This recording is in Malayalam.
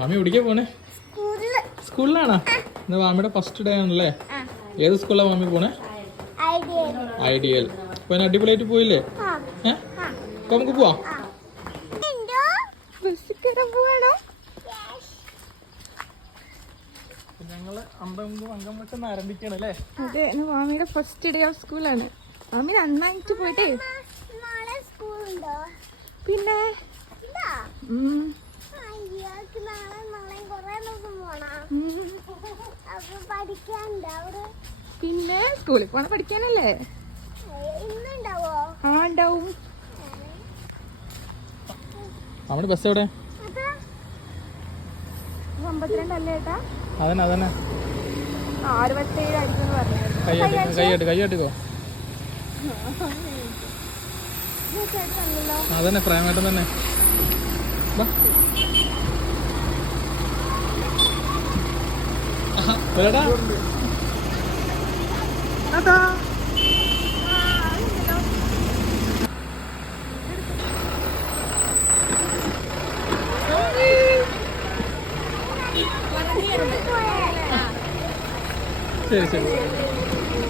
മാമി എവിടേക്കാ പോണേ? സ്കൂളിലാണോ? ഇന്ന് മാമിയുടെ ഫസ്റ്റ് ഡേ ആണല്ലേ? ഏത് സ്കൂളിലാ മാമി പോണേ? ഐഡിയൽ. അപ്പൊ അടിപൊളിയായിട്ട് പോയില്ലേ? അപ്പൊ നമുക്ക് പോവാം. ഞങ്ങള് അമ്പം ആരംഭിക്കണം അല്ലേ? അതെ, മാമിയുടെ ഫസ്റ്റ് ഡേ ഓഫ് സ്കൂളാണ്. മാമി നന്നായിട്ട് പോയിട്ടേ. പിന്നെ പിന്നെ സ്കൂളിൽ പോണ പഠിക്കാനല്ലേ? ആ ഉണ്ടാവും. നമ്മുടെ ബസ് എവിടെ? 52 അല്ലേ ഏട്ടാ? അതന്നെ അതന്നെ. 67 ആയിരിക്കും പറഞ്ഞു. കൈയ്യട്ടിക്കോ. അതന്നെ പ്രേമേട്ടൻ തന്നെ. ശരി ശരി.